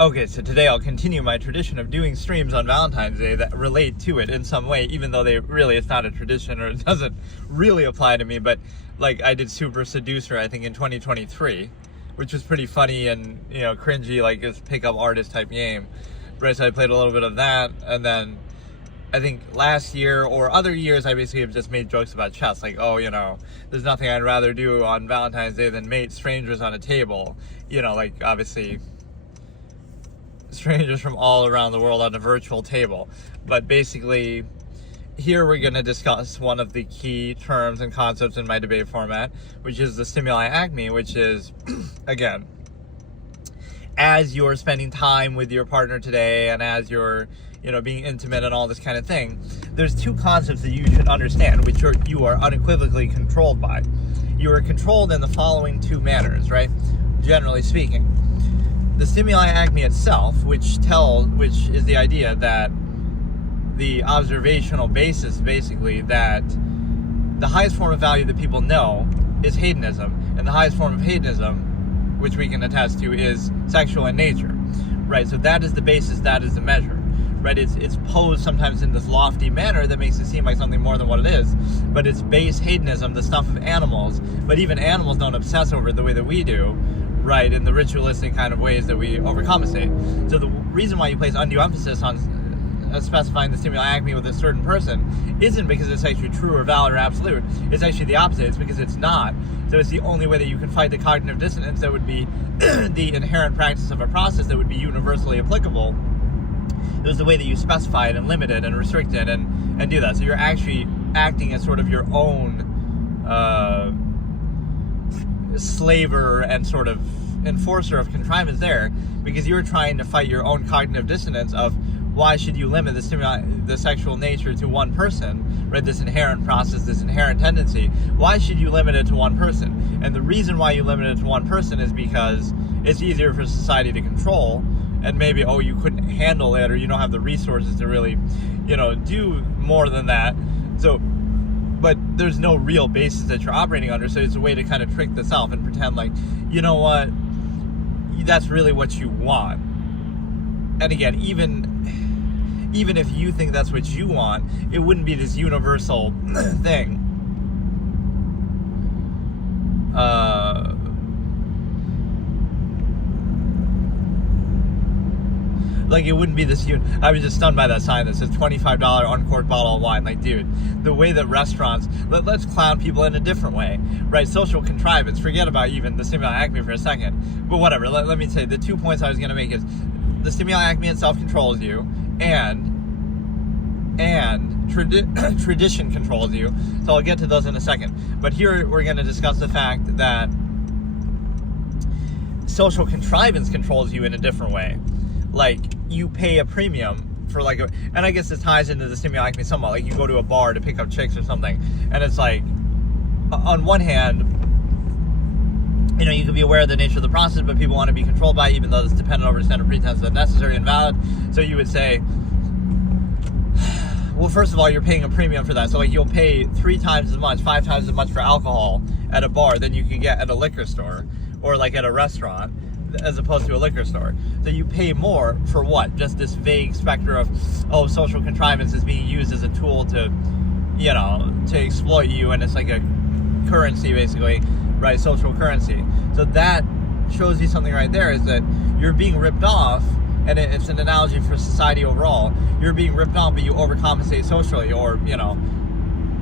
Okay, so today I'll continue my tradition of doing streams on Valentine's Day that relate to it in some way, even though it's not a tradition or it doesn't really apply to me. But like I did Super Seducer, I think in 2023, which was pretty funny and cringy, like this pickup artist type game. Right, so I played a little bit of that, and then I think last year or other years I basically have just made jokes about chess, like, there's nothing I'd rather do on Valentine's Day than mate strangers on a table. Like obviously strangers from all around the world on a virtual table. But basically, here we're going to discuss one of the key terms and concepts in my debate format, which is the stimuli acme, which is, again, as you're spending time with your partner today and as you're, being intimate and all this kind of thing, there's two concepts that you should understand, which you are unequivocally controlled by. You are controlled in the following two manners, right? Generally speaking. The stimuli acme itself, which is the idea that the observational basis, basically, that the highest form of value that people know is hedonism, and the highest form of hedonism, which we can attest to, is sexual in nature, right? So that is the basis, that is the measure, right? It's posed sometimes in this lofty manner that makes it seem like something more than what it is, but it's base hedonism, the stuff of animals, but even animals don't obsess over it the way that we do, right, in the ritualistic kind of ways that we overcompensate. So the reason why you place undue emphasis on specifying the stimuli acme with a certain person isn't because it's actually true or valid or absolute. It's actually the opposite. It's because it's not. So it's the only way that you can fight the cognitive dissonance that would be the inherent practice of a process that would be universally applicable. It was the way that you specify it and limit it and restrict it and do that. So you're actually acting as sort of your own slaver and sort of enforcer of contrivance there, because you're trying to fight your own cognitive dissonance of why should you limit the sexual nature to one person, right? This inherent process, this inherent tendency. Why should you limit it to one person? And the reason why you limit it to one person is because it's easier for society to control, and maybe, you couldn't handle it, or you don't have the resources to really, do more than that. So, but there's no real basis that you're operating under, so it's a way to kind of trick the self and pretend like, that's really what you want. And again, even if you think that's what you want, it wouldn't be this universal thing. Like, it wouldn't be this I was just stunned by that sign that says $25 uncorked bottle of wine. Like, dude, the way that restaurants, let's clown people in a different way, right? Social contrivance, forget about even the stimuli acme for a second, but whatever. Let me say, the 2 points I was going to make is the stimuli acme itself controls you, and tradition controls you. So I'll get to those in a second. But here we're going to discuss the fact that social contrivance controls you in a different way. Like, you pay a premium for and I guess this ties into the stimuli acme somewhat. Like, you go to a bar to pick up chicks or something, and it's like, on one hand, you can be aware of the nature of the process, but people want to be controlled by it, even though it's dependent over standard pretense that's necessary and valid. So you would say, well, first of all, you're paying a premium for that. So, you'll pay 3 times as much, 5 times as much for alcohol at a bar than you can get at a liquor store or, at a restaurant, as opposed to a liquor store. So you pay more for what? Just this vague specter of, social contrivance is being used as a tool to, to exploit you, and it's like a currency, basically, right? Social currency. So that shows you something right there, is that you're being ripped off, and it's an analogy for society overall. You're being ripped off, but you overcompensate socially, or,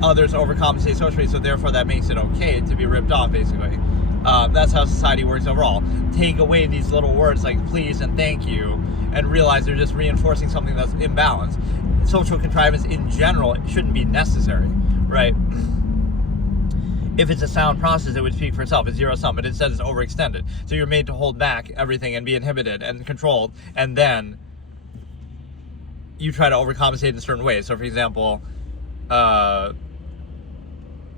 others overcompensate socially, so therefore that makes it okay to be ripped off, basically. That's how society works overall. Take away these little words like please and thank you, and realize they're just reinforcing something that's imbalanced. Social contrivance in general shouldn't be necessary, right? If it's a sound process, it would speak for itself. It's zero sum, but instead it's overextended. So you're made to hold back everything and be inhibited and controlled, and then you try to overcompensate in certain ways. So, for example,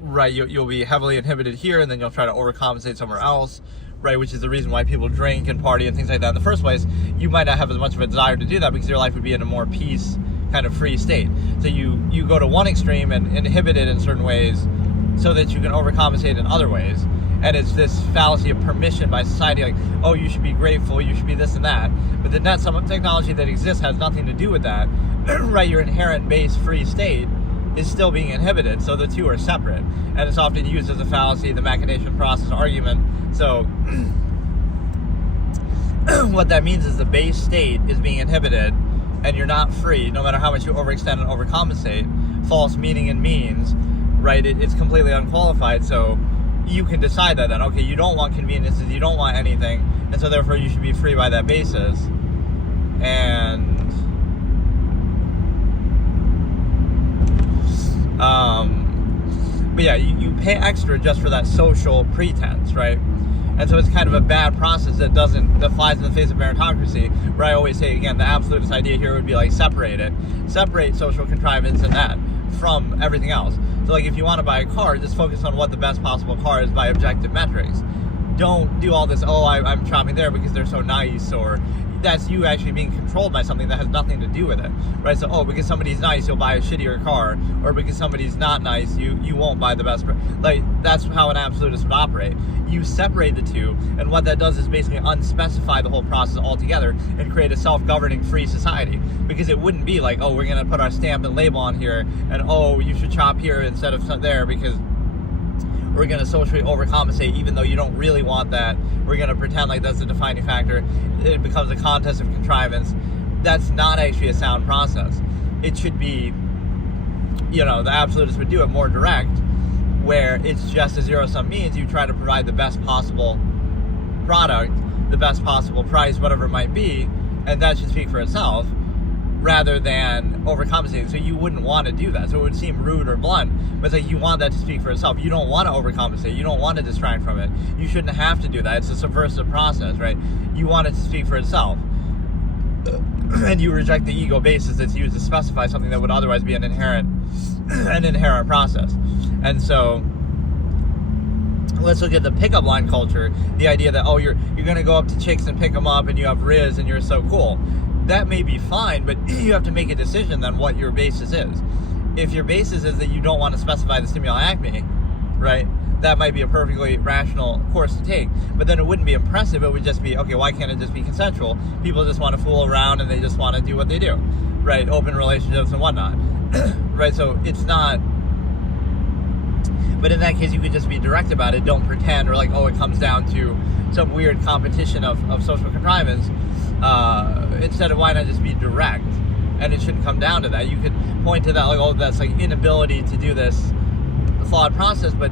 right, you'll be heavily inhibited here, and then you'll try to overcompensate somewhere else, right, which is the reason why people drink and party and things like that in the first place. You might not have as much of a desire to do that because your life would be in a more peace, kind of free state. So you go to one extreme and inhibit it in certain ways so that you can overcompensate in other ways. And it's this fallacy of permission by society, like, oh, you should be grateful, you should be this and that. But the net some technology that exists has nothing to do with that. Right, your inherent base free state is still being inhibited, so the two are separate. And it's often used as a fallacy, the machination process argument. So what that means is the base state is being inhibited, and you're not free, no matter how much you overextend and overcompensate. False meaning and means, right? It's completely unqualified, so you can decide that then, okay, you don't want conveniences, you don't want anything, and so therefore you should be free by that basis. And but yeah, you pay extra just for that social pretense, right? And so it's kind of a bad process that flies in the face of meritocracy, where I always say, again, the absolutist idea here would be like separate social contrivance and that from everything else. So like if you want to buy a car, just focus on what the best possible car is by objective metrics. Don't do all this, I'm shopping there because they're so nice, or that's you actually being controlled by something that has nothing to do with it, right? So, because somebody's nice, you'll buy a shittier car, or because somebody's not nice, you won't buy the best. Like, that's how an absolutist would operate. You separate the two, and what that does is basically unspecify the whole process altogether and create a self-governing free society. Because it wouldn't be like, we're going to put our stamp and label on here, and you should shop here instead of there because we're going to socially overcompensate, even though you don't really want that. We're going to pretend like that's the defining factor. It becomes a contest of contrivance. That's not actually a sound process. It should be, the absolutists would do it more direct, where it's just a zero-sum means. You try to provide the best possible product, the best possible price, whatever it might be, and that should speak for itself, rather than overcompensating. So you wouldn't want to do that. So it would seem rude or blunt, but it's like you want that to speak for itself. You don't want to overcompensate. You don't want to distract from it. You shouldn't have to do that. It's a subversive process, right? You want it to speak for itself. And you reject the ego basis that's used to specify something that would otherwise be an inherent process. And so let's look at the pickup line culture. The idea that, you're going to go up to chicks and pick them up and you have Riz and you're so cool. That may be fine, but you have to make a decision then what your basis is. If your basis is that you don't want to specify the stimuli acme, right, that might be a perfectly rational course to take. But then it wouldn't be impressive. It would just be, why can't it just be consensual? People just want to fool around and they just want to do what they do, right? Open relationships and whatnot, right? So it's not. But in that case, you could just be direct about it. Don't pretend or like, it comes down to some weird competition of social contrivance. Instead of, why not just be direct? And it shouldn't come down to that. You could point to that, like, that's like inability to do this flawed process, but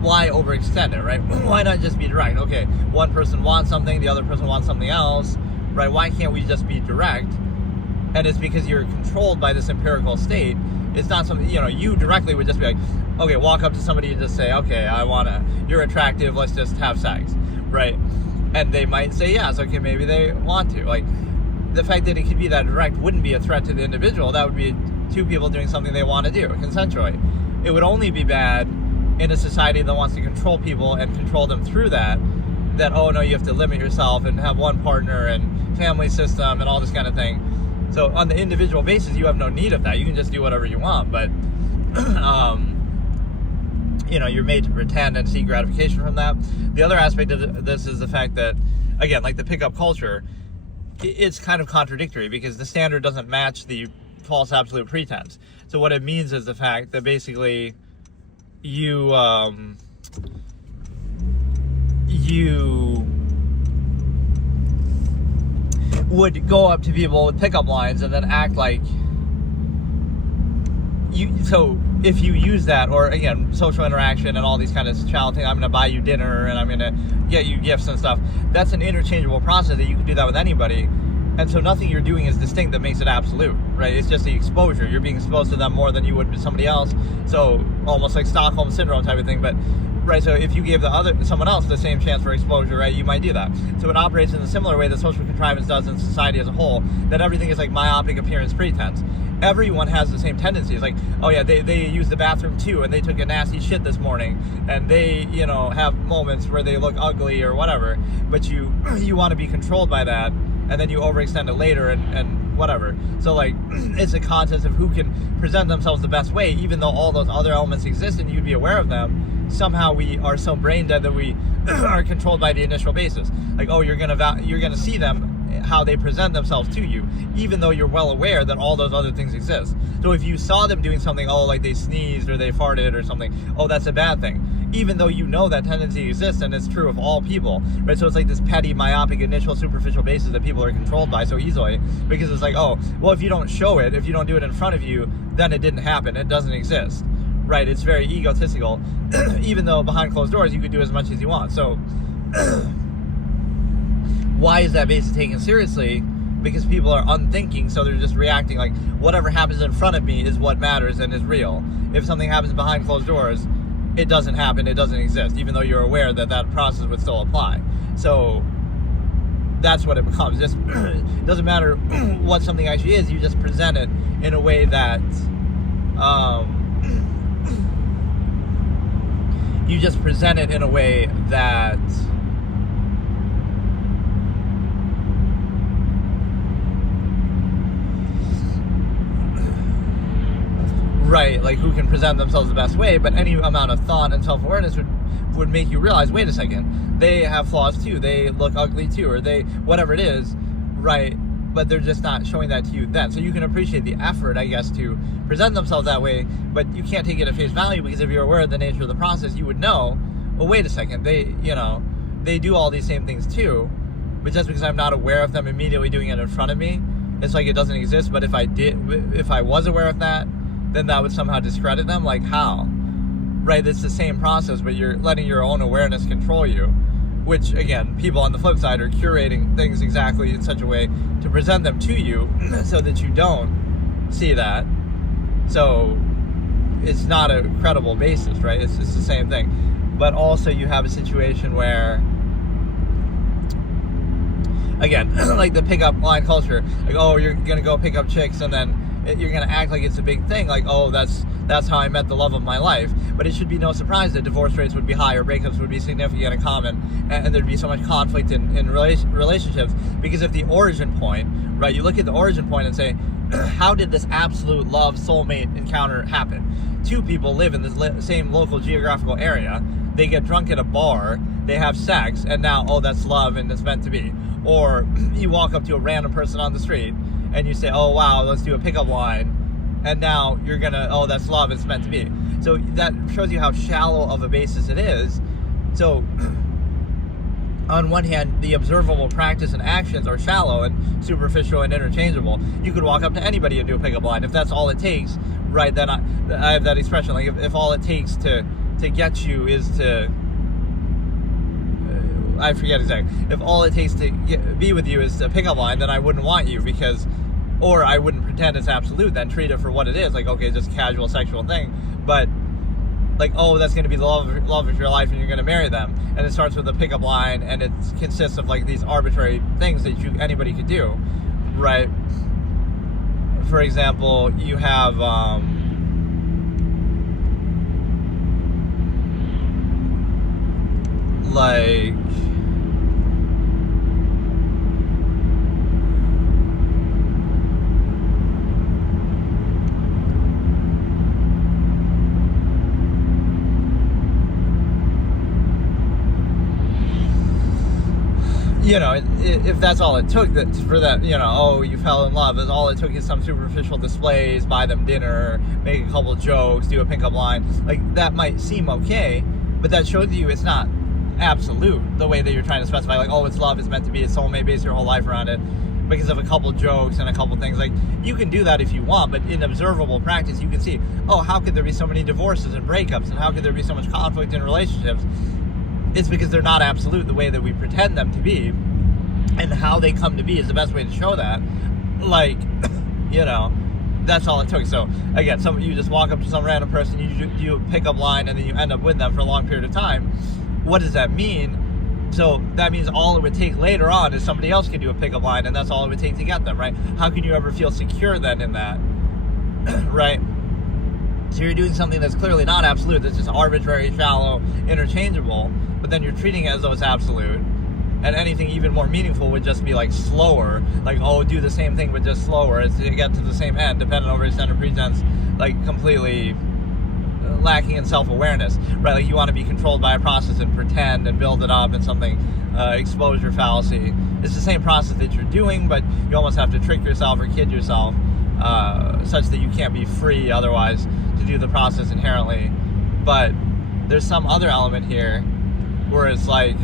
why overextend it, right? Why not just be direct? Okay, one person wants something, the other person wants something else, right? Why can't we just be direct? And it's because you're controlled by this empirical state. It's not something, you directly would just be like, okay, walk up to somebody and just say, okay, you're attractive, let's just have sex, right? And they might say yes, okay, maybe they want to. Like, the fact that it could be that direct wouldn't be a threat to the individual. That would be two people doing something they want to do consensually. It would only be bad in a society that wants to control people and control them through that, oh no, you have to limit yourself and have one partner and family system and all this kind of thing. So on the individual basis, you have no need of that. You can just do whatever you want, but you're made to pretend and seek gratification from that. The other aspect of this is the fact that, again, like the pickup culture, it's kind of contradictory because the standard doesn't match the false absolute pretense. So what it means is the fact that basically you would go up to people with pickup lines and then act like so if you use that, or again, social interaction and all these kind of child things, I'm going to buy you dinner and I'm going to get you gifts and stuff, that's an interchangeable process that you can do that with anybody. And so nothing you're doing is distinct that makes it absolute, right? It's just the exposure. You're being exposed to them more than you would to somebody else. So almost like Stockholm syndrome type of thing. But right, so if you gave someone else the same chance for exposure, right, you might do that. So it operates in a similar way that social contrivance does in society as a whole, that everything is like myopic appearance pretense. Everyone has the same tendencies. Like, they use the bathroom too, and they took a nasty shit this morning, and they, have moments where they look ugly or whatever, but you want to be controlled by that, and then you overextend it later and whatever. So like, it's a contest of who can present themselves the best way, even though all those other elements exist and you'd be aware of them. somehow we are so brain dead that we are controlled by the initial basis. Like, oh, you're gonna see them, how they present themselves to you, even though you're well aware that all those other things exist. So if you saw them doing something, oh, like they sneezed or they farted or something, oh, that's a bad thing, even though you know that tendency exists and it's true of all people, right? So it's like this petty, myopic, initial, superficial basis that people are controlled by so easily, because it's like, oh, well, if you don't show it, if you don't do it in front of you, then it didn't happen, it doesn't exist, right? It's very egotistical, even though behind closed doors you could do as much as you want. So why is that basis taken seriously? Because people are unthinking, so they're just reacting like whatever happens in front of me is what matters and is real. If something happens behind closed doors, it doesn't happen, it doesn't exist, even though you're aware that that process would still apply. So that's what it becomes. Just it doesn't matter what something actually is, you just present it in a way that right, like who can present themselves the best way, but any amount of thought and self-awareness would make you realize, wait a second, they have flaws too, they look ugly too, or they, whatever it is, right, but they're just not showing that to you then. So you can appreciate the effort, I guess, to present themselves that way, but you can't take it at face value, because if you're aware of the nature of the process, you would know, well, wait a second, they do all these same things too, but just because I'm not aware of them immediately doing it in front of me, it's like it doesn't exist. But if I was aware of that, then that would somehow discredit them. Like, how? Right, it's the same process, but you're letting your own awareness control you, which, again, people on the flip side are curating things exactly in such a way to present them to you so that you don't see that. So it's not a credible basis, right? It's the same thing. But also you have a situation where, again, like the pickup line culture, like, oh, you're gonna go pick up chicks and then you're gonna act like it's a big thing, like, oh, that's how I met the love of my life. But it should be no surprise that divorce rates would be higher, breakups would be significant and common, and there'd be so much conflict in relationships, because of the origin point, right? You look at the origin point and say, how did this absolute love soulmate encounter happen? Two people live in the same local geographical area, they get drunk at a bar, they have sex, and now, oh, that's love and it's meant to be. Or you walk up to a random person on the street and you say, oh, wow, let's do a pickup line, and now you're gonna, oh, that's love, it's meant to be. So that shows you how shallow of a basis it is. So on one hand, the observable practice and actions are shallow and superficial and interchangeable. You could walk up to anybody and do a pickup line. If that's all it takes, right, then I have that expression, like if all it takes to get you is to, I forget exactly, if all it takes to be with you is a pickup line, then I wouldn't want you, because, or I wouldn't pretend it's absolute, then treat it for what it is, like, okay, just a casual sexual thing, but like, oh, that's going to be the love of your life and you're going to marry them, and it starts with a pickup line, and it consists of like these arbitrary things that anybody could do, right? For example, you have like, you know, if that's all it took for that, you know, oh, you fell in love, and all it took is some superficial displays, buy them dinner, make a couple jokes, do a pickup line, like, that might seem okay, but that shows you it's not absolute the way that you're trying to specify, like, oh, it's love, it's meant to be, it's soulmate, base your whole life around it because of a couple jokes and a couple things. Like, you can do that if you want, but in observable practice you can see, oh, how could there be so many divorces and breakups, and how could there be so much conflict in relationships? It's because they're not absolute the way that we pretend them to be, and how they come to be is the best way to show that. Like, you know, that's all it took. So again, you just walk up to some random person, you do a pickup line, and then you end up with them for a long period of time. What does that mean? So that means all it would take later on is somebody else can do a pickup line, and that's all it would take to get them, right? How can you ever feel secure then in that, right? So you're doing something that's clearly not absolute, that's just arbitrary, shallow, interchangeable, but then you're treating it as though it's absolute. And anything even more meaningful would just be like slower, like, oh, do the same thing but just slower, it's to get to the same end, dependent over extended pretense, like completely lacking in self-awareness, right? Like you want to be controlled by a process and pretend and build it up in something, exposure fallacy. It's the same process that you're doing, but you almost have to trick yourself or kid yourself such that you can't be free otherwise to do the process inherently. But there's some other element here where it's like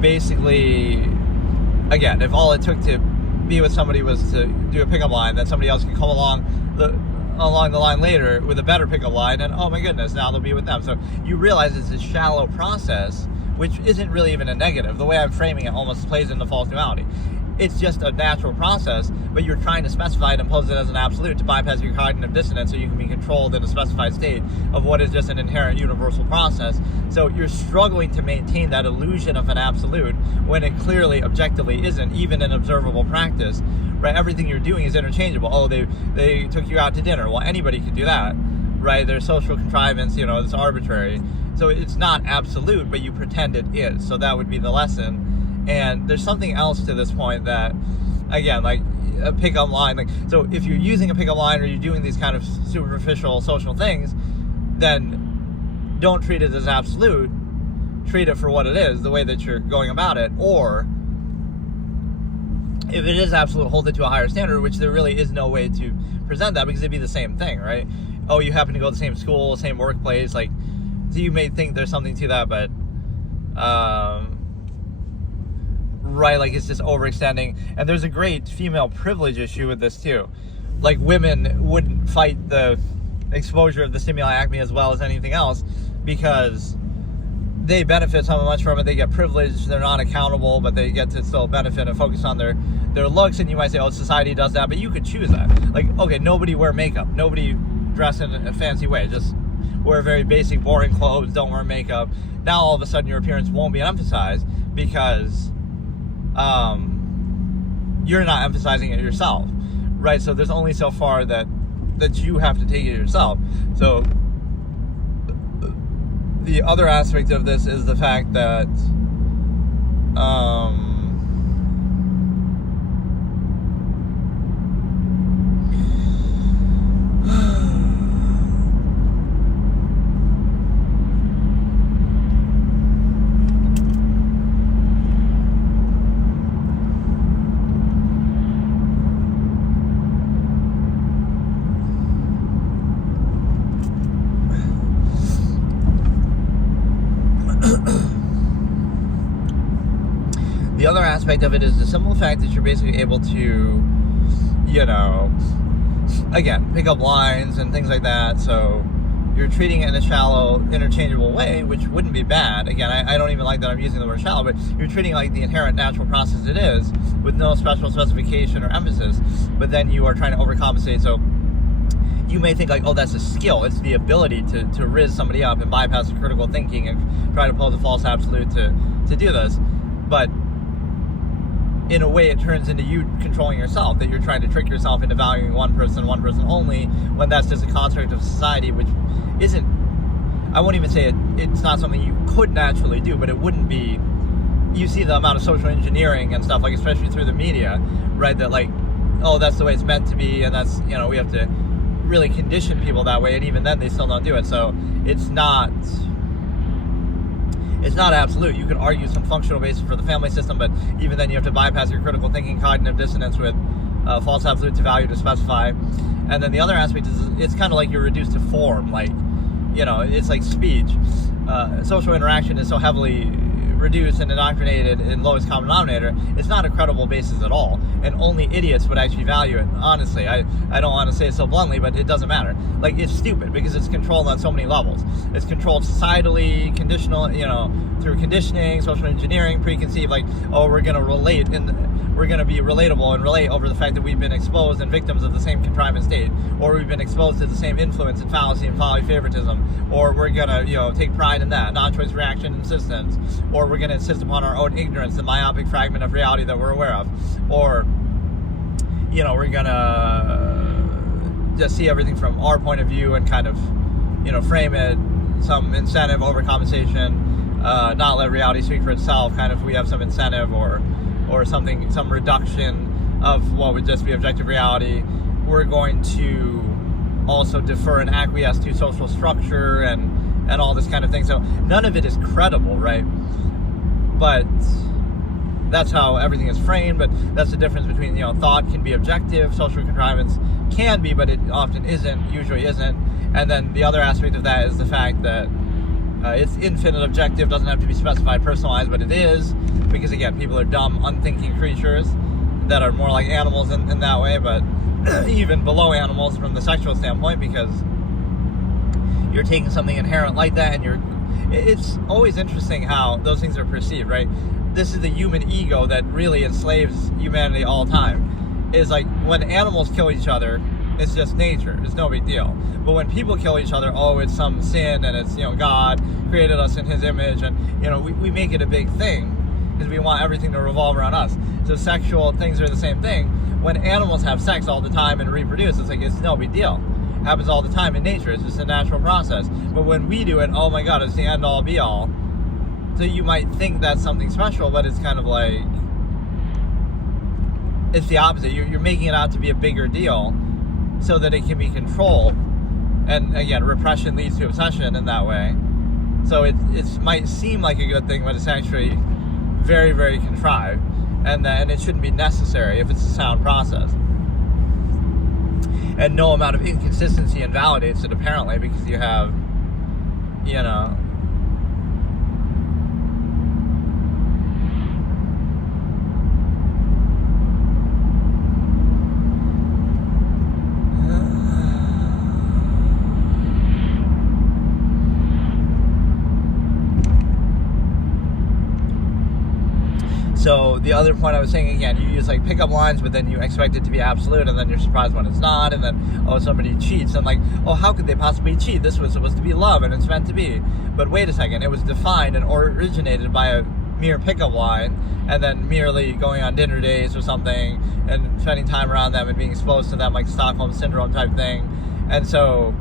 basically, again, if all it took to be with somebody was to do a pickup line, then somebody else can come along the line later with a better pickup line, and oh my goodness, now they'll be with them. So you realize it's a shallow process, which isn't really even a negative. The way I'm framing it almost plays into false duality. It's just a natural process, but you're trying to specify it and pose it as an absolute to bypass your cognitive dissonance so you can be controlled in a specified state of what is just an inherent universal process. So you're struggling to maintain that illusion of an absolute when it clearly, objectively isn't, even in observable practice, right? Everything you're doing is interchangeable. Oh, they took you out to dinner. Well, anybody could do that, right? There's social contrivance, it's arbitrary. So it's not absolute, but you pretend it is. So that would be the lesson. And there's something else to this point that, again, like a pickup line, like, so if you're using a pickup line or you're doing these kind of superficial social things, then don't treat it as absolute. Treat it for what it is, the way that you're going about it. Or if it is absolute, hold it to a higher standard, which there really is no way to present that because it'd be the same thing, right? Oh, you happen to go to the same school, same workplace, like, so you may think there's something to that, but right, like it's just overextending. And there's a great female privilege issue with this too. Like women wouldn't fight the exposure of the stimuli acme as well as anything else because they benefit so much from it. They get privilege, they're not accountable, but they get to still benefit and focus on their looks. And you might say, oh, society does that, but you could choose that. Like, okay, nobody wear makeup, nobody dress in a fancy way, just wear very basic, boring clothes, don't wear makeup. Now all of a sudden your appearance won't be emphasized because you're not emphasizing it yourself, right? So there's only so far that you have to take it yourself. So the other aspect of this is the fact that the other aspect of it is the simple fact that you're basically able to, again, pick up lines and things like that. So you're treating it in a shallow, interchangeable way, which wouldn't be bad. Again, I don't even like that I'm using the word shallow, but you're treating like the inherent natural process it is with no special specification or emphasis, but then you are trying to overcompensate. So you may think like, oh, that's a skill. It's the ability to riz somebody up and bypass the critical thinking and try to pose a false absolute to do this. But in a way, it turns into you controlling yourself, that you're trying to trick yourself into valuing one person only, when that's just a construct of society, which isn't, I won't even say it's not something you could naturally do, but it wouldn't be. You see the amount of social engineering and stuff, like especially through the media, right, that like, oh, that's the way it's meant to be, and that's, we have to really condition people that way, and even then they still don't do it. So it's not absolute. You could argue some functional basis for the family system, but even then you have to bypass your critical thinking, cognitive dissonance with false absolute to value to specify. And then the other aspect is it's kind of like you're reduced to form, like, it's like speech. Social interaction is so heavily reduced and indoctrinated in lowest common denominator, it's not a credible basis at all, and only idiots would actually value it. Honestly, I don't want to say it so bluntly, but it doesn't matter. Like, it's stupid because it's controlled on so many levels. It's controlled societally, conditional, through conditioning, social engineering, preconceived, like, oh, we're going to relate, and we're going to be relatable and relate over the fact that we've been exposed and victims of the same contrivance state, or we've been exposed to the same influence and fallacy and folly favoritism, or we're going to, take pride in that, non-choice reaction insistence, or we're going to insist upon our own ignorance, the myopic fragment of reality that we're aware of, or, we're going to just see everything from our point of view and kind of, frame it, some incentive, overcompensation, not let reality speak for itself, kind of we have some incentive or something, some reduction of what would just be objective reality, we're going to also defer and acquiesce to social structure and all this kind of thing. So none of it is credible, right? But that's how everything is framed. But that's the difference between, thought can be objective, social contrivance can be, but it often isn't, usually isn't. And then the other aspect of that is the fact that it's infinite objective, doesn't have to be specified, personalized, but it is, because again, people are dumb, unthinking creatures that are more like animals in that way, but even below animals from the sexual standpoint, because you're taking something inherent like that, and it's always interesting how those things are perceived, right? This is the human ego that really enslaves humanity all the time. Is like when animals kill each other, it's just nature, it's no big deal. But when people kill each other, it's some sin, and it's, God created us in his image, and we make it a big thing because we want everything to revolve around us. So sexual things are the same thing. When animals have sex all the time and reproduce, it's no big deal. It happens all the time in nature. It's just a natural process. But when we do it, oh my God, it's the end all be all. So you might think that's something special, but it's kind of like, it's the opposite. You're making it out to be a bigger deal so that it can be controlled. And again, repression leads to obsession in that way. So it might seem like a good thing, but it's actually very, very contrived. And it shouldn't be necessary if it's a sound process. And no amount of inconsistency invalidates it, apparently, because you have, So the other point I was saying, again, you use like pickup lines, but then you expect it to be absolute, and then you're surprised when it's not, and then, somebody cheats, and like, how could they possibly cheat? This was supposed to be love, and it's meant to be. But wait a second, it was defined and originated by a mere pickup line, and then merely going on dinner dates or something, and spending time around them and being exposed to them, like Stockholm Syndrome type thing. And so,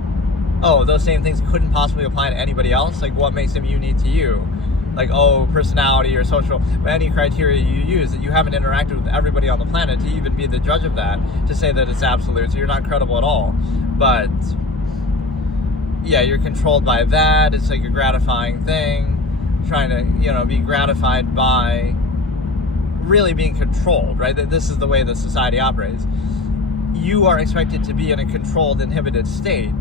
those same things couldn't possibly apply to anybody else? Like, what makes them unique to you? Like, personality or social, any criteria you use, that you haven't interacted with everybody on the planet to even be the judge of that, to say that it's absolute, so you're not credible at all. But yeah, you're controlled by that. It's like a gratifying thing, trying to, be gratified by really being controlled, right? That this is the way that society operates. You are expected to be in a controlled, inhibited state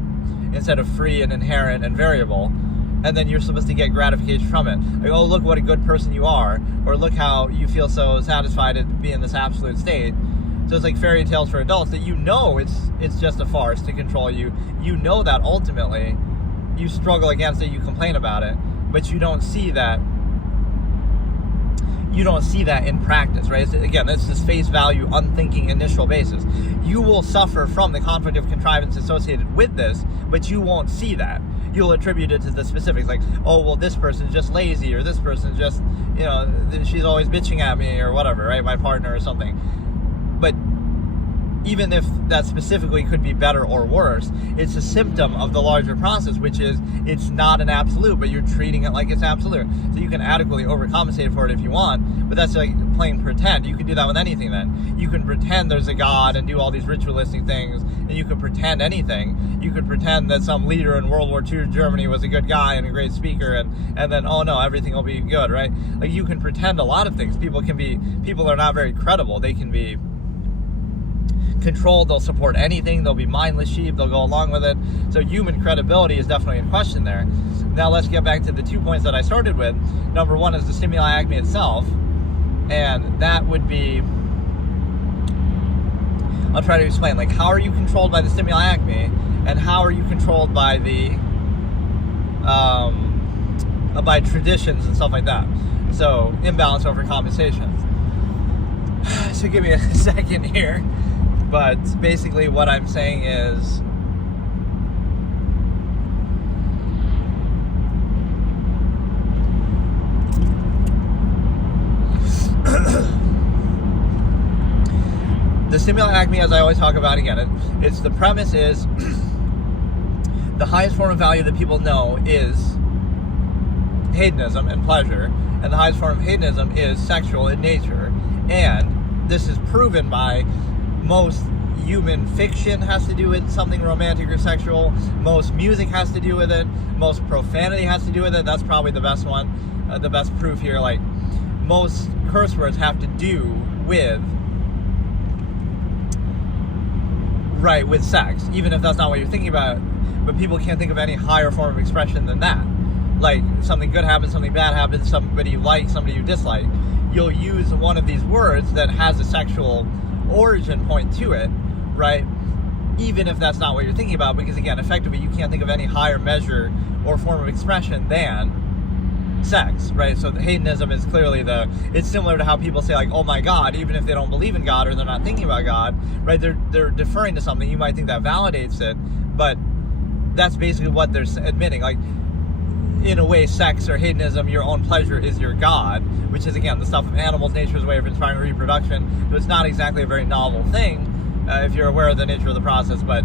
instead of free and inherent and variable. And then you're supposed to get gratification from it. Like, look what a good person you are, or look how you feel so satisfied to be in this absolute state. So it's like fairy tales for adults that it's just a farce to control you. You know that ultimately. You struggle against it, you complain about it, but you don't see that. You don't see that in practice, right? Again, it's this face value, unthinking initial basis. You will suffer from the conflict of contrivance associated with this, but you won't see that. You'll attribute it to the specifics, like, this person's just lazy, or this person's just, she's always bitching at me, or whatever, right? My partner or something. But even if that specifically could be better or worse, it's a symptom of the larger process, which is it's not an absolute, but you're treating it like it's absolute. So you can adequately overcompensate for it if you want, but that's like playing pretend. You can do that with anything then. You can pretend there's a God and do all these ritualistic things, and you can pretend anything. You could pretend that some leader in World War II Germany was a good guy and a great speaker, and then, everything will be good, right? Like, you can pretend a lot of things. People are not very credible. They can be controlled, they'll support anything, they'll be mindless sheep, they'll go along with it. So human credibility is definitely in question there. Now let's get back to the 2 points that I started with. Number one is the stimuli acme itself, and that would be, I'll try to explain, like, how are you controlled by the stimuli acme, and how are you controlled by the by traditions and stuff like that. So imbalance over compensation. So give me a second here. But basically what I'm saying is, the stimuli acme, as I always talk about again, it's the premise is the highest form of value that people know is hedonism and pleasure, and the highest form of hedonism is sexual in nature. And this is proven by most human fiction has to do with something romantic or sexual. Most music has to do with it. Most profanity has to do with it. That's probably the best one, the best proof here. Like, most curse words have to do with sex, even if that's not what you're thinking about. But people can't think of any higher form of expression than that. Like, something good happens, something bad happens, somebody you like, somebody you dislike. You'll use one of these words that has a sexual origin point to it, right? Even if that's not what you're thinking about, because again, effectively, you can't think of any higher measure or form of expression than sex, right? So the hedonism is clearly it's similar to how people say, like, oh my God, even if they don't believe in God or they're not thinking about God, right? They're deferring to something. You might think that validates it, but that's basically what they're admitting. Like, in a way, sex or hedonism, your own pleasure, is your God, which is, again, the stuff of animals, nature's way of inspiring reproduction. So it's not exactly a very novel thing if you're aware of the nature of the process, but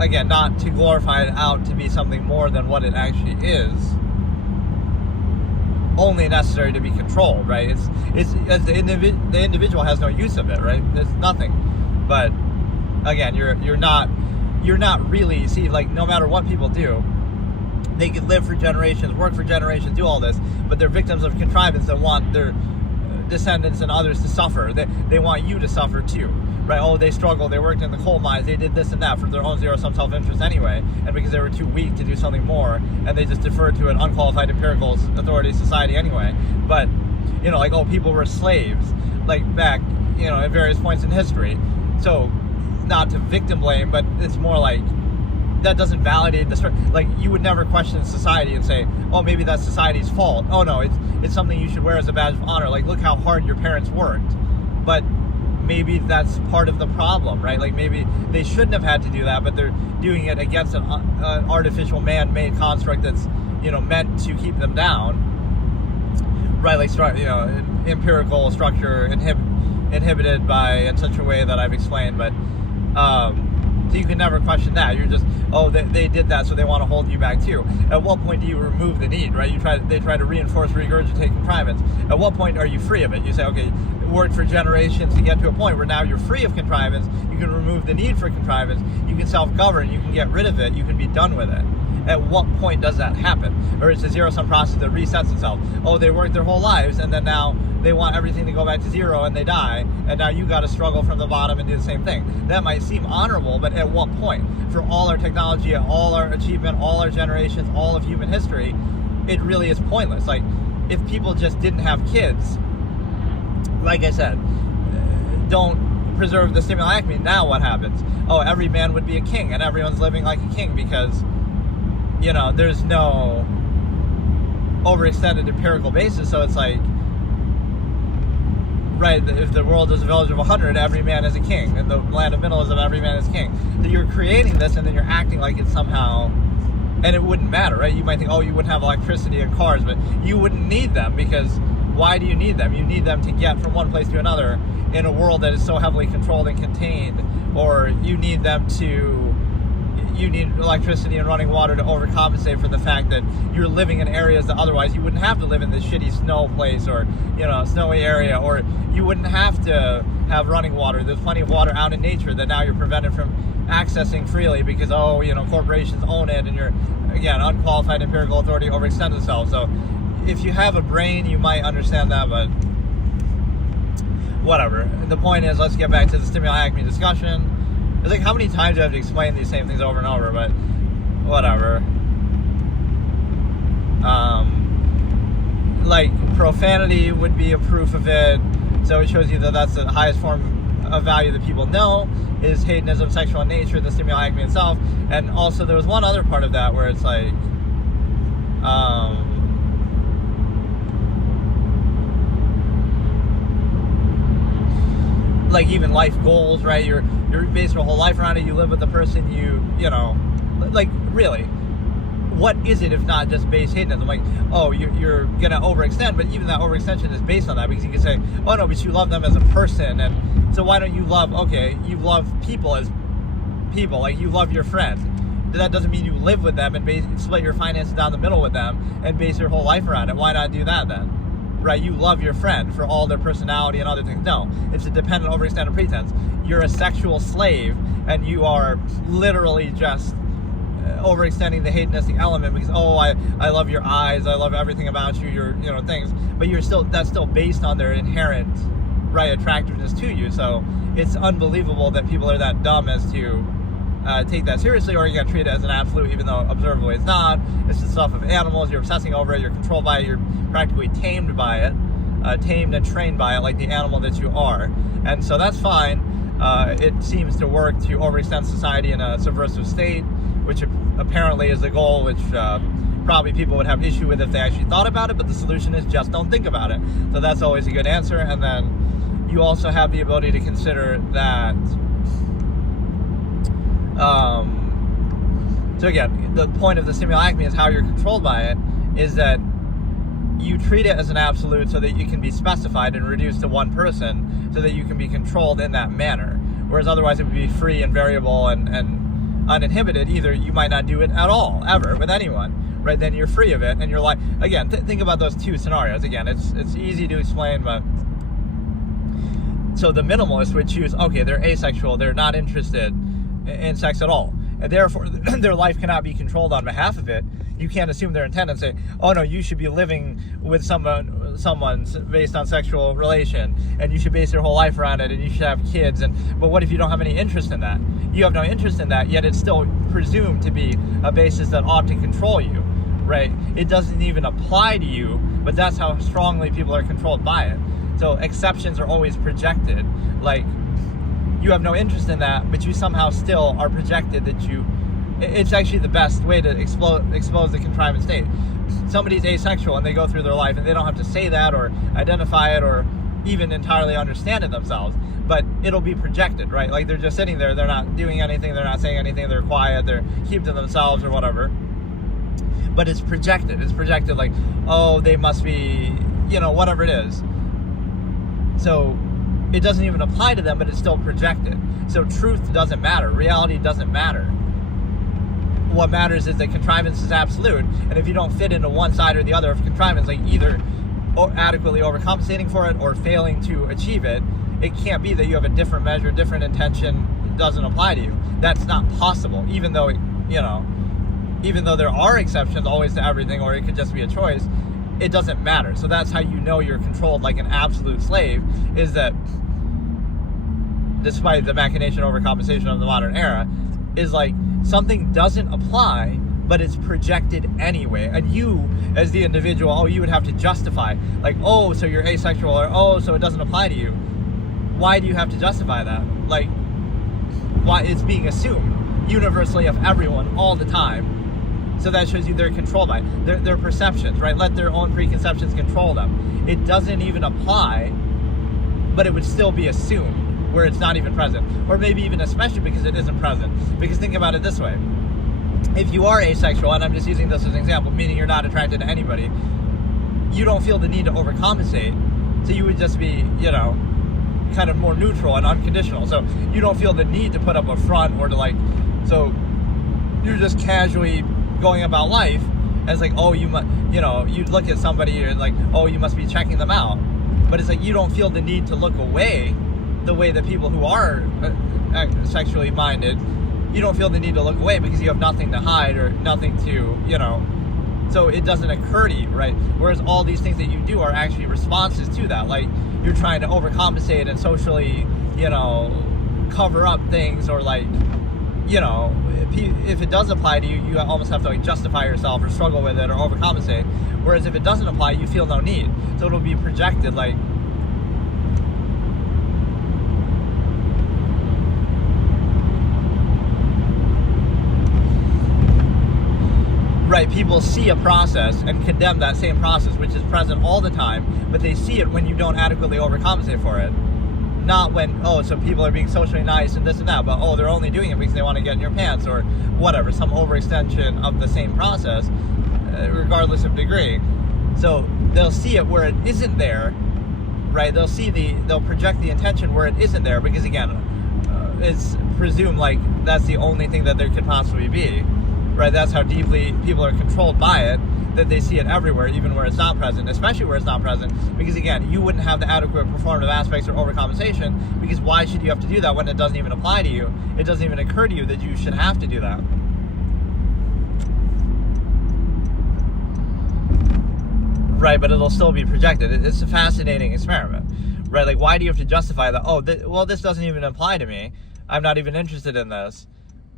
again, not to glorify it out to be something more than what it actually is, only necessary to be controlled, right? It's the individual has no use of it, right? There's nothing. But again, you're not really, see, like, no matter what people do, they can live for generations, work for generations, do all this, but they're victims of contrivance that want their descendants and others to suffer. They want you to suffer too, right? Oh, they struggled, they worked in the coal mines, they did this and that for their own zero-sum self-interest anyway, and because they were too weak to do something more, and they just deferred to an unqualified empirical authority society anyway. But, you know, like, oh, people were slaves, like, back, you know, at various points in history. So, not to victim blame, but it's more like, that doesn't validate the story. Like, you would never question society and say, oh, maybe that's society's fault. Oh no, it's something you should wear as a badge of honor. Like, look how hard your parents worked. But maybe that's part of the problem, right? Like, maybe they shouldn't have had to do that, but they're doing it against an artificial man-made construct that's, you know, meant to keep them down, right? Like, you know, empirical structure inhibited by in such a way that I've explained. But so you can never question that. You're just, oh, they did that, so they want to hold you back too. At what point do you remove the need, right? They try to reinforce, regurgitate contrivance. At what point are you free of it? You say, okay, it worked for generations to get to a point where now you're free of contrivance. You can remove the need for contrivance. You can self-govern. You can get rid of it. You can be done with it. At what point does that happen? Or it's a zero-sum process that resets itself. Oh, they worked their whole lives, and then now they want everything to go back to zero, and they die, and now you got to struggle from the bottom and do the same thing. That might seem honorable, but at what point? For all our technology, all our achievement, all our generations, all of human history, it really is pointless. Like, if people just didn't have kids, like I said, don't preserve the stimuli acme, now what happens? Oh, every man would be a king, and everyone's living like a king because, you know, there's no overextended empirical basis. So it's like, right, if the world is a village of 100, every man is a king, and the land of middle is of every man is king. So you're creating this, and then you're acting like it's somehow, and it wouldn't matter, right? You might think, oh, you wouldn't have electricity and cars, but you wouldn't need them, because why do you need them? You need them to get from one place to another in a world that is so heavily controlled and contained, or you need them to, you need electricity and running water to overcompensate for the fact that you're living in areas that otherwise you wouldn't have to live in this shitty snow place, or, you know, snowy area, or you wouldn't have to have running water. There's plenty of water out in nature that now you're prevented from accessing freely because, oh, you know, corporations own it, and you're, again, unqualified empirical authority overextends itself. So if you have a brain, you might understand that, but whatever. The point is, let's get back to the stimuli acme discussion. It's like, how many times do I have to explain these same things over and over, but whatever. Like, profanity would be a proof of it, so it shows you that that's the highest form of value that people know, is hedonism, sexual in nature, the stimuli acme itself. And also there was one other part of that where it's like, like, even life goals, right? You're based your whole life around it. You live with the person you know, like, really, what is it if not just base hedonism? Like, oh, you're gonna overextend, but even that overextension is based on that, because you can say, oh no, but you love them as a person, and So why don't you love, okay, you love people as people, like you love your friend. That doesn't mean you live with them and split your finances down the middle with them and base your whole life around it. Why not do that then? Right? You love your friend for all their personality and other things. No, it's a dependent, overextended pretense. You're a sexual slave, and you are literally just overextending the hedonistic element because, oh, I love your eyes, I love everything about you, your things. But that's still based on their inherent attractiveness to you. So it's unbelievable that people are that dumb as to take that seriously, or you got to treat it as an absolute, even though observably it's not. It's the stuff of animals. You're obsessing over it. You're controlled by it. You're practically tamed by it, tamed and trained by it, like the animal that you are. And so that's fine. It seems to work to overextend society in a subversive state, which apparently is the goal, which probably people would have issue with if they actually thought about it. But the solution is just don't think about it. So that's always a good answer. And then you also have the ability to consider that. So again, the point of the stimuli acme is how you're controlled by it is that you treat it as an absolute so that you can be specified and reduced to one person so that you can be controlled in that manner. Whereas otherwise it would be free and variable and uninhibited. Either you might not do it at all, ever, with anyone, right? Then you're free of it and you're like, again, think about those two scenarios. Again, it's easy to explain, but so the minimalist would choose, okay, they're asexual, they're not interested in sex at all, and therefore their life cannot be controlled on behalf of it. You can't assume their intent and say, oh no, you should be living with someone based on sexual relation, and you should base your whole life around it, and you should have kids. But what if you don't have any interest in that? You have no interest in that, yet it's still presumed to be a basis that ought to control you, right? It doesn't even apply to you, but that's how strongly people are controlled by it. So exceptions are always projected, like you have no interest in that, but you somehow still are projected that it's actually the best way to expose the contrivance state. Somebody's asexual and they go through their life and they don't have to say that or identify it or even entirely understand it themselves, but it'll be projected, right? Like they're just sitting there, they're not doing anything, they're not saying anything, they're quiet, they're keep to themselves or whatever. But it's projected. It's projected like, oh, they must be, whatever it is. So it doesn't even apply to them, but it's still projected. So truth doesn't matter. Reality doesn't matter. What matters is that contrivance is absolute, and if you don't fit into one side or the other of contrivance, like either adequately overcompensating for it or failing to achieve it, it can't be that you have a different measure, different intention doesn't apply to you. That's not possible, even though there are exceptions always to everything, or it could just be a choice. It doesn't matter. So that's how you know you're controlled like an absolute slave, is that despite the machination overcompensation of the modern era, is like something doesn't apply, but it's projected anyway. And you, as the individual, you would have to justify, like, oh, so you're asexual, or oh, so it doesn't apply to you. Why do you have to justify that? Like, why? It's being assumed universally of everyone all the time. So that shows you they're controlled by their perceptions, right? Let their own preconceptions control them. It doesn't even apply, but it would still be assumed where it's not even present. Or maybe even especially because it isn't present. Because think about it this way. If you are asexual, and I'm just using this as an example, meaning you're not attracted to anybody, you don't feel the need to overcompensate. So you would just be, kind of more neutral and unconditional. So you don't feel the need to put up a front or to so you're just casually going about life as like, oh, you look at somebody and like, oh, you must be checking them out. But it's like you don't feel the need to look away the way that people who are sexually minded, you don't feel the need to look away because you have nothing to hide or nothing to, so it doesn't occur to you, right? Whereas all these things that you do are actually responses to that. Like you're trying to overcompensate and socially, cover up things, or like, if it does apply to you, you almost have to justify yourself or struggle with it or overcompensate. Whereas if it doesn't apply, you feel no need. So it'll be projected like, right, people see a process and condemn that same process, which is present all the time, but they see it when you don't adequately overcompensate for it. Not when, oh, so people are being socially nice and this and that, but, oh, they're only doing it because they want to get in your pants or whatever, some overextension of the same process, regardless of degree. So they'll see it where it isn't there, right? They'll project the intention where it isn't there, because again, it's presumed like that's the only thing that there could possibly be, right? That's how deeply people are controlled by it, that they see it everywhere, even where it's not present, especially where it's not present, because again, you wouldn't have the adequate performative aspects or overcompensation, because why should you have to do that when it doesn't even apply to you? It doesn't even occur to you that you should have to do that. Right, but it'll still be projected. It's a fascinating experiment, right? Like, why do you have to justify that? Oh, well, this doesn't even apply to me. I'm not even interested in this.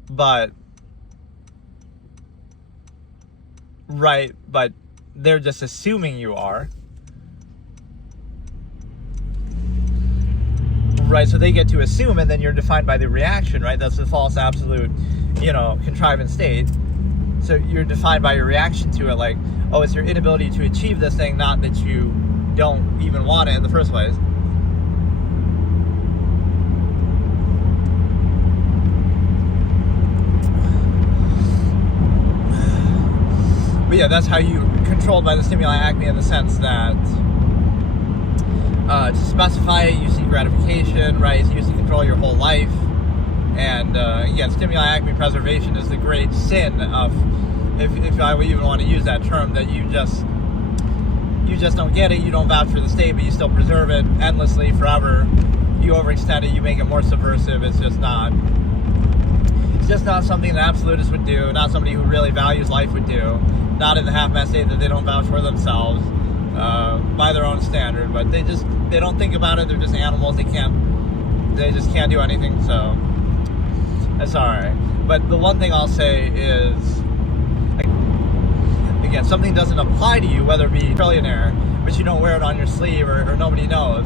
But, right, but they're just assuming you are. Right, so they get to assume, and then you're defined by the reaction, right? That's the false absolute, contrivance state. So you're defined by your reaction to it, like, oh, it's your inability to achieve this thing, not that you don't even want it in the first place. But yeah, that's how you're controlled by the stimuli acme, in the sense that to specify it, you seek gratification, right? It's used to control your whole life. And again, stimuli acme preservation is the great sin of, if I would even want to use that term, that you just don't get it, you don't vouch for the state, but you still preserve it endlessly, forever. You overextend it, you make it more subversive. It's just not something an absolutist would do, not somebody who really values life would do, not in the half-mast state that they don't vouch for themselves by their own standard, but they don't think about it. They're just animals. They just can't do anything, so that's alright. But the one thing I'll say is, again, something doesn't apply to you, whether it be trillionaire, but you don't wear it on your sleeve, or nobody knows.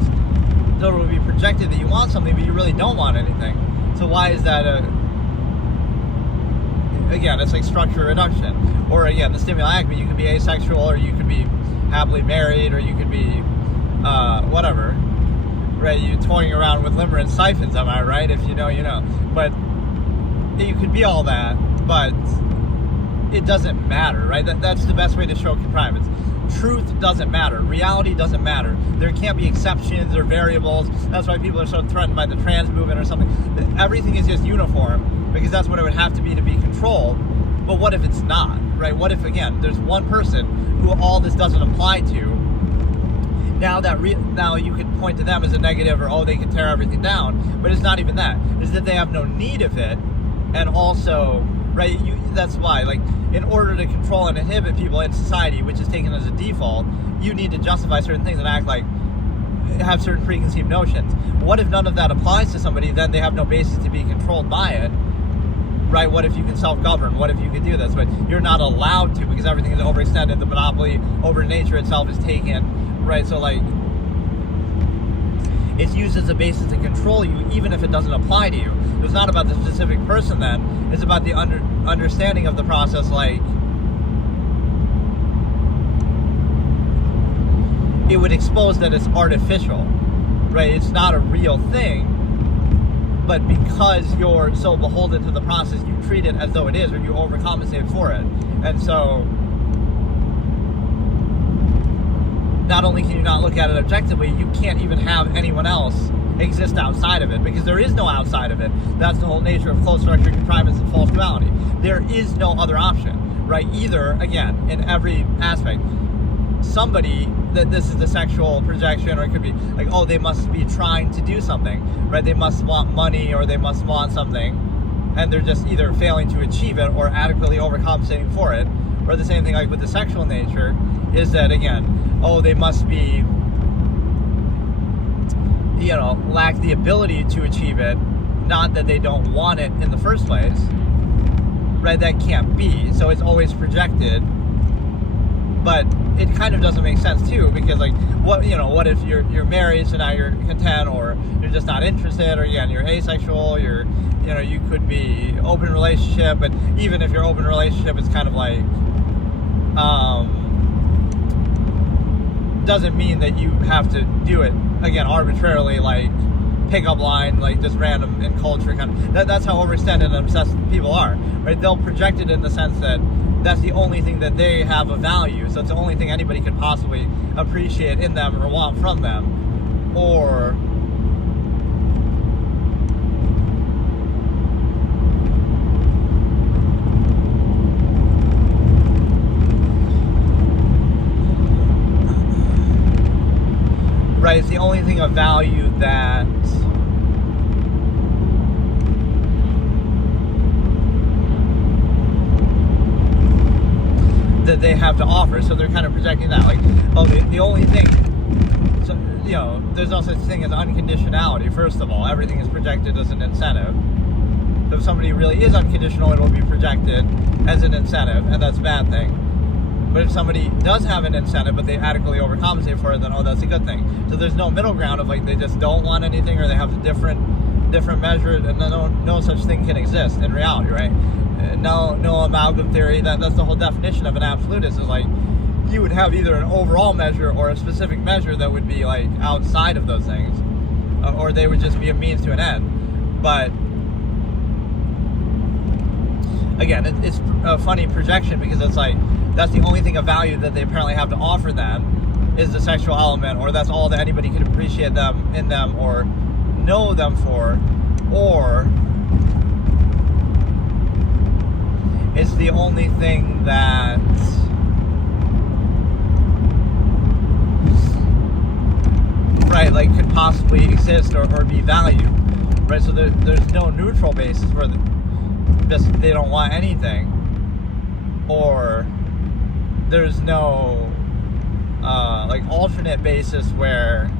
So it will be projected that you want something, but you really don't want anything. So why is that again, it's like structure reduction. Or again, the stimuli acme, you could be asexual, or you could be happily married, or you could be whatever. Right? You toying around with limerence siphons, am I right? If you know, you know. But you could be all that, but it doesn't matter, right? That's the best way to show contrivance. Truth doesn't matter. Reality doesn't matter. There can't be exceptions or variables. That's why people are so threatened by the trans movement or something. Everything is just uniform, because that's what it would have to be controlled. But what if it's not, right? What if, again, there's one person who all this doesn't apply to? Now you could point to them as a negative, or, oh, they can tear everything down. But it's not even that. It's that they have no need of it. And also, right, that's why, like, in order to control and inhibit people in society, which is taken as a default, you need to justify certain things and act like, have certain preconceived notions. What if none of that applies to somebody? Then they have no basis to be controlled by it, right? What if you can self-govern? What if you could do this? But you're not allowed to, because everything is overextended. The monopoly over nature itself is taken, right? So, like, it's used as a basis to control you, even if it doesn't apply to you. It's not about the specific person then. It's about the understanding of the process, like, it would expose that it's artificial, right? It's not a real thing, but because you're so beholden to the process, you treat it as though it is, or you overcompensate for it. And so, not only can you not look at it objectively, you can't even have anyone else exist outside of it, because there is no outside of it. That's the whole nature of closed structure, contrivance, and false duality. There is no other option, right? Either, again, in every aspect, somebody, that this is the sexual projection, or it could be like, oh, they must be trying to do something, right? They must want money, or they must want something, and they're just either failing to achieve it or adequately overcompensating for it. Or the same thing like with the sexual nature, is that, again, oh, they must be, lack the ability to achieve it, not that they don't want it in the first place, right? That can't be. So it's always projected, but it kind of doesn't make sense too, because, like, what if you're married, so now you're content, or you're just not interested, or again, you're asexual, you could be open relationship, but even if you're open relationship, it's kind of like, doesn't mean that you have to do it, again, arbitrarily, like pickup line, like just random in culture kind of. That's how overextended and obsessed people are, right? They'll project it in the sense that that's the only thing that they have of value, so it's the only thing anybody could possibly appreciate in them or want from them. or right, it's the only thing of value that they have to offer. So they're kind of projecting that, like, oh, the only thing, so, you know, there's no such thing as unconditionality. First of all, everything is projected as an incentive. So if somebody really is unconditional, it'll be projected as an incentive, and that's a bad thing. But if somebody does have an incentive, but they adequately overcompensate for it, then, oh, that's a good thing. So there's no middle ground of, like, they just don't want anything, or they have a different measure, and no such thing can exist in reality, right? No amalgam theory. That's the whole definition of an absolutist, is like you would have either an overall measure or a specific measure that would be like outside of those things, or they would just be a means to an end. But again, it's a funny projection, because it's like that's the only thing of value that they apparently have to offer them is the sexual element, or that's all that anybody could appreciate them in them or know them for, or it's the only thing that right, like, could possibly exist or be valued, right? So there's no neutral basis where just they don't want anything, or there's no like alternate basis where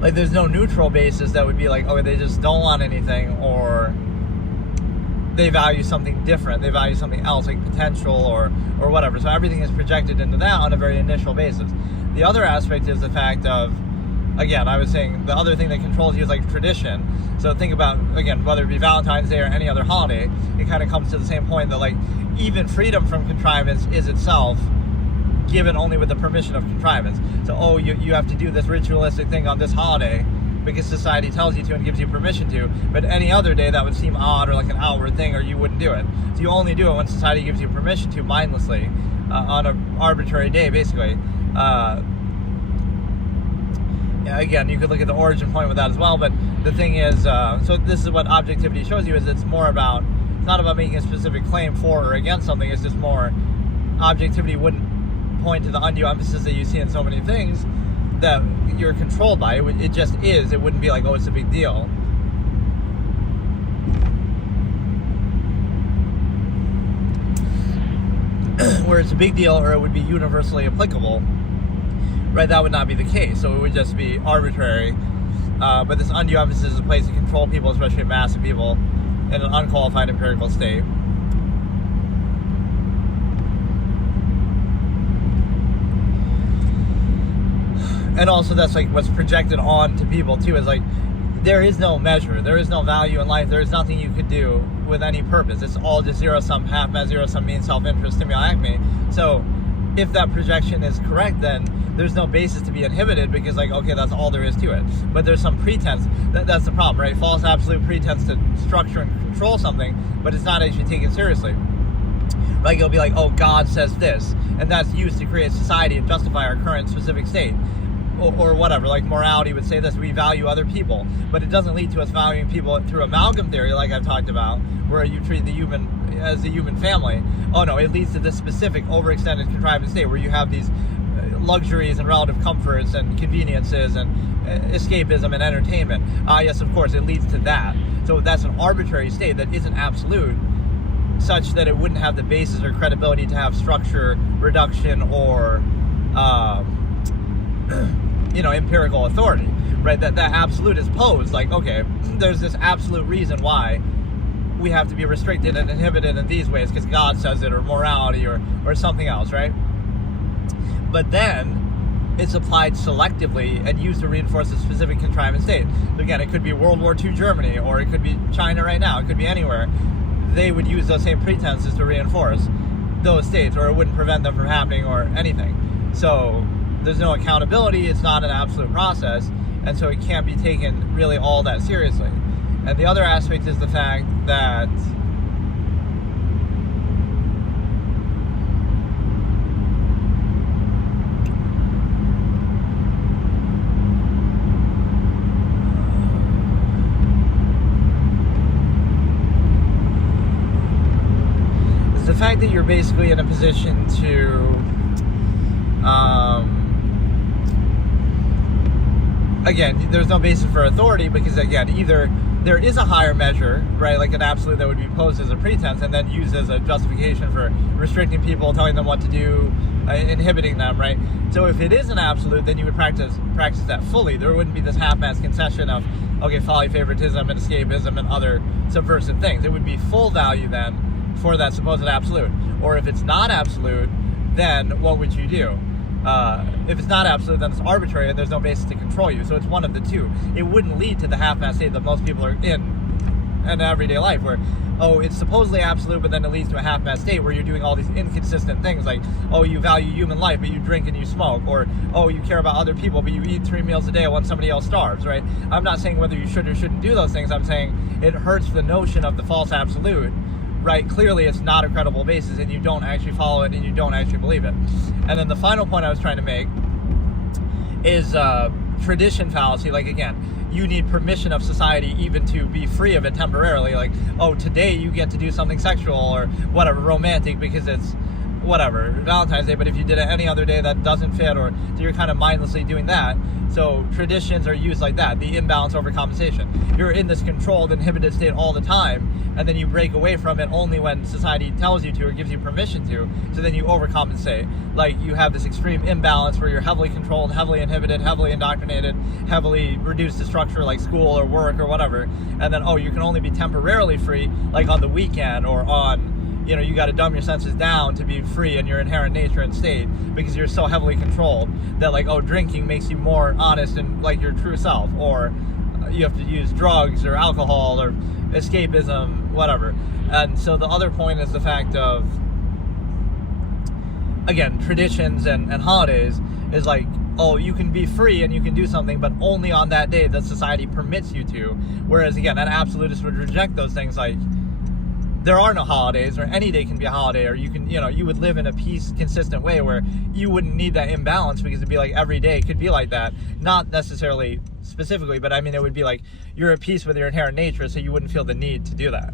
like there's no neutral basis that would be like, oh, they just don't want anything, or they value something different, they value something else, like potential or whatever. So everything is projected into that on a very initial basis. The other aspect is the fact of, again, I was saying the other thing that controls you is like tradition. So think about, again, whether it be Valentine's Day or any other holiday, it kind of comes to the same point that, like, even freedom from contrivance is itself given only with the permission of contrivance. So, oh, you have to do this ritualistic thing on this holiday because society tells you to and gives you permission to, but any other day that would seem odd or like an outward thing, or you wouldn't do it. So you only do it when society gives you permission to, mindlessly, on an arbitrary day, basically. Yeah, again, you could look at the origin point with that as well, but the thing is, so this is what objectivity shows you, is it's more about, it's not about making a specific claim for or against something, it's just more, objectivity wouldn't point to the undue emphasis that you see in so many things that you're controlled by. It just is. It wouldn't be like, oh, it's a big deal. Where it's a big deal, or it would be universally applicable, right? That would not be the case. So it would just be arbitrary. But this undue emphasis is a place to control people, especially massive people, in an unqualified empirical state. And also that's like what's projected on to people too, is like there is no measure, there is no value in life, there is nothing you could do with any purpose. It's all just zero-sum, half-measure, zero-sum means self-interest, stimuli, acme. So if that projection is correct, then there's no basis to be inhibited, because like, okay, that's all there is to it. But there's some pretense, that's the problem, right? False absolute pretense to structure and control something, but it's not actually taken seriously. Like, it'll be like, oh, God says this, and that's used to create society and justify our current specific state. Or whatever, like morality would say this, we value other people, but it doesn't lead to us valuing people through amalgam theory, like I've talked about, where you treat the human as the human family. Oh no, it leads to this specific overextended contrivance state where you have these luxuries and relative comforts and conveniences and escapism and entertainment. Yes, of course, it leads to that. So that's an arbitrary state that isn't absolute, such that it wouldn't have the basis or credibility to have structure, reduction, or empirical authority, right? That absolute is posed, like, okay, there's this absolute reason why we have to be restricted and inhibited in these ways because God says it, or morality, or something else, right? But then it's applied selectively and used to reinforce a specific contrivance state. So again, it could be World War II Germany, or it could be China right now, it could be anywhere. They would use those same pretenses to reinforce those states, or it wouldn't prevent them from happening or anything. So there's no accountability, it's not an absolute process, and so it can't be taken really all that seriously. And the other aspect is the fact that think that you're basically in a position to again, there's no basis for authority, because again, either there is a higher measure, right, like an absolute that would be posed as a pretense and then used as a justification for restricting people, telling them what to do, inhibiting them, right? So if it is an absolute, then you would practice that fully. There wouldn't be this half-assed concession of, okay, folly, favoritism, and escapism, and other subversive things. It would be full value then for that supposed absolute. Or if it's not absolute, then what would you do? If it's not absolute, then it's arbitrary and there's no basis to control you. So it's one of the two. It wouldn't lead to the half-assed state that most people are in everyday life, where, oh, it's supposedly absolute, but then it leads to a half-assed state where you're doing all these inconsistent things, like, oh, you value human life, but you drink and you smoke, or, oh, you care about other people, but you eat 3 meals a day when somebody else starves, right? I'm not saying whether you should or shouldn't do those things. I'm saying it hurts the notion of the false absolute, right? Clearly it's not a credible basis, and you don't actually follow it, and you don't actually believe it. And then the final point I was trying to make is tradition fallacy. Like, again, you need permission of society even to be free of it temporarily. Like, oh, today you get to do something sexual or whatever, romantic, because it's whatever, Valentine's Day, but if you did it any other day that doesn't fit, or you're kind of mindlessly doing that. So traditions are used like that, the imbalance over compensation. You're in this controlled, inhibited state all the time, and then you break away from it only when society tells you to or gives you permission to, so then you overcompensate. Like, you have this extreme imbalance where you're heavily controlled, heavily inhibited, heavily indoctrinated, heavily reduced to structure like school or work or whatever, and then, oh, you can only be temporarily free, like on the weekend, or on, you know, you got to dumb your senses down to be free in your inherent nature and state, because you're so heavily controlled that, like, oh, drinking makes you more honest and like your true self, or you have to use drugs or alcohol or escapism, whatever. And so the other point is the fact of, again, traditions and holidays is like, oh, you can be free and you can do something, but only on that day that society permits you to. Whereas, again, an absolutist would reject those things, like, there are no holidays, or any day can be a holiday, or you can, you know, you would live in a peace consistent way where you wouldn't need that imbalance, because it'd be like every day could be like that. Not necessarily specifically, but I mean, it would be like you're at peace with your inherent nature, so you wouldn't feel the need to do that.